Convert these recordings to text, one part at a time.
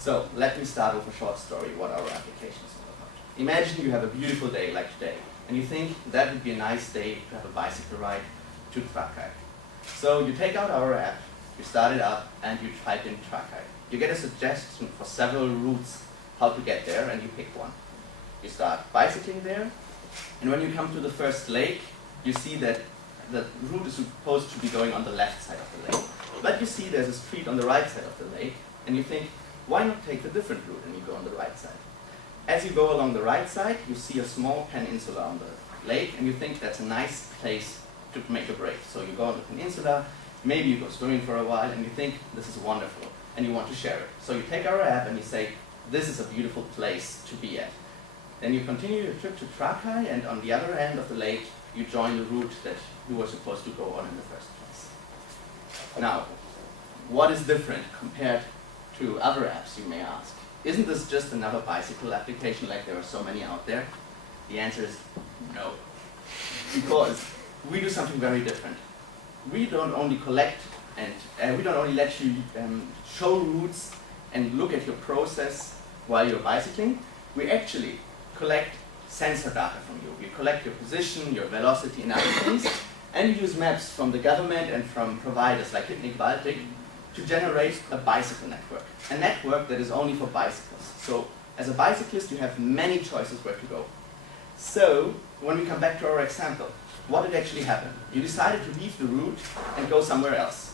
So let me start with a short story what our application is all about. Imagine you have a beautiful day like today, and you think that would be a nice day to have a bicycle ride to Trakai. So you take out our app, you start it up, and you type in Trakai. You get a suggestion for several routes how to get there, and you pick one. You start bicycling there, and when you come to the first lake, you see that the route is supposed to be going on the left side of the lake. But you see there's a street on the right side of the lake, and you think, why not take the different route, and you go on the right side. As you go along the right side, you see a small peninsula on the lake, and you think that's a nice place to make a break. So you go on the peninsula, maybe you go swimming for a while, and you think, this is wonderful, and you want to share it. So you take our app and you say, this is a beautiful place to be at. Then you continue your trip to Trakai, and on the other end of the lake, you join the route that you were supposed to go on in the first place. Now, what is different compared to other apps, you may ask? Isn't this just another bicycle application like there are so many out there? The answer is no. Because we do something very different. We don't only collect and we don't only let you show routes and look at your process while you're bicycling. We actually collect sensor data from you. We collect your position, your velocity, and other things, and use maps from the government and from providers like Hitnik Baltic to generate a bicycle network. A network that is only for bicycles. So as a bicyclist, you have many choices where to go. So when we come back to our example, what did actually happen? You decided to leave the route and go somewhere else.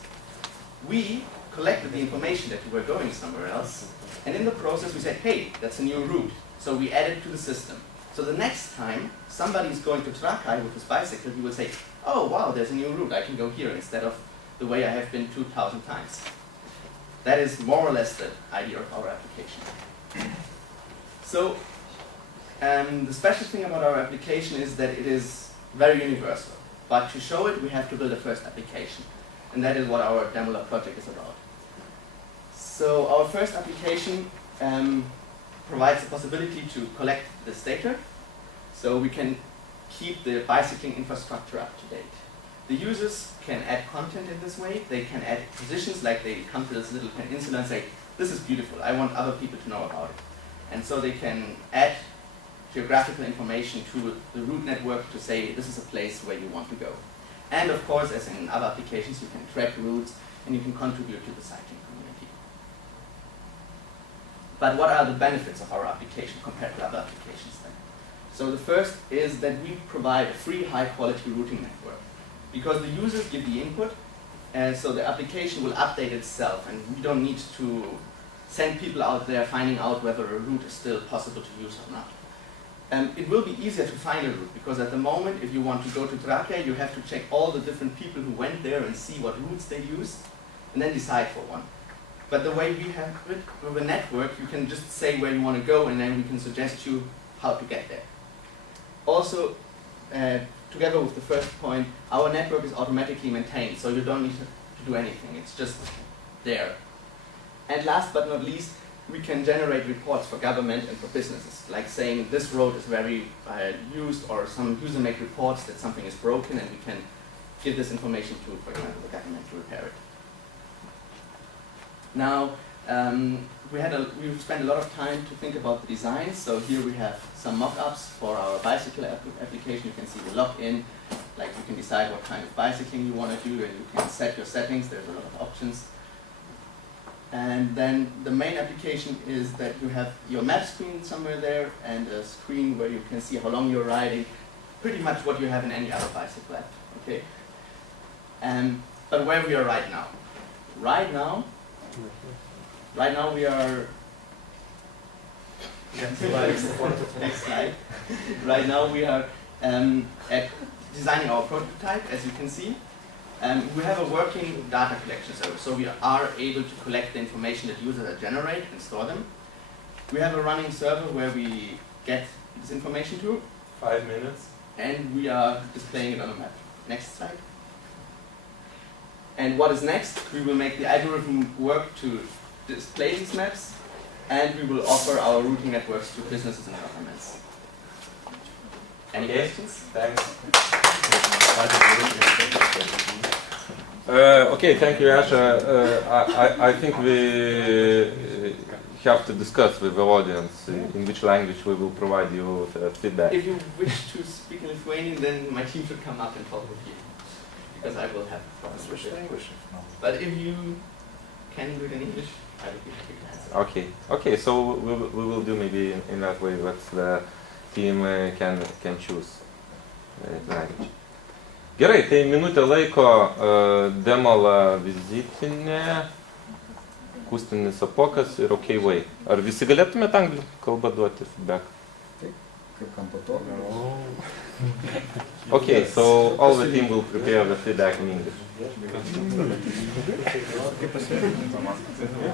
We collected the information that you were going somewhere else, and in the process we said, hey, that's a new route. So we add it to the system. So the next time somebody is going to Trakai with his bicycle, he will say, oh wow, there's a new route, I can go here instead of the way I have been 2,000 times. That is more or less the idea of our application. So the special thing about our application is that it is very universal. But to show it, we have to build a first application. And that is what our Daimler project is about. So our first application provides the possibility to collect this data, so we can keep the bicycling infrastructure up to date. The users can add content in this way. They can add positions, like they come to this little peninsula and say, this is beautiful, I want other people to know about it. And so they can add geographical information to the route network to say, this is a place where you want to go. And of course, as in other applications, you can track routes and you can contribute to the cycling community. But what are the benefits of our application compared to other applications then? So the first is that we provide a free high-quality routing network. Because the users give the input, so the application will update itself, and we don't need to send people out there finding out whether a route is still possible to use or not. It will be easier to find a route, because at the moment, if you want to go to Trakai, you have to check all the different people who went there and see what routes they used, and then decide for one. But the way we have it with a network, you can just say where you want to go, and then we can suggest you how to get there. Also, together with the first point, our network is automatically maintained, so you don't need to do anything. It's just there. And last but not least, we can generate reports for government and for businesses, like saying this road is very used, or some user make reports that something is broken, and we can give this information to, for example, the government to repair it. Now, we've spent a lot of time to think about the design. So here we have some mock-ups for our bicycle application. You can see the login, like you can decide what kind of bicycling you want to do, and you can set your settings. There's a lot of options. And then the main application is that you have your map screen somewhere there, and a screen where you can see how long you're riding, pretty much what you have in any other bicycle app. Okay. But where we are right now? Right now we are. Next slide. Right now we are at designing our prototype, as you can see. We have a working data collection service, so we are able to collect the information that users generate and store them. We have a running server where we get this information to. 5 minutes. And we are displaying it on a map. Next slide. And what is next? We will make the algorithm work to display these maps, and we will offer our routing networks to businesses and governments. Any questions? Thanks. Okay, thank you, Asha. I think have to discuss with the audience in which language we will provide you feedback. If you wish to speak in Lithuanian, then my team should come up and talk with you, because I will have problems with it. But if you can do it in English, I would be happy to answer. Okay. Okay. So we will do maybe in that way that the team can choose language. Gerai, tai minutė laiko demala vizitinė, akustinis apokas ir OK way. Ar visi galėtumėte anglų kalbą duoti feedback? Kaip kam patogu. Okay, so all the team will prepare the feedback in English. Kaip pasirinkti informaciją?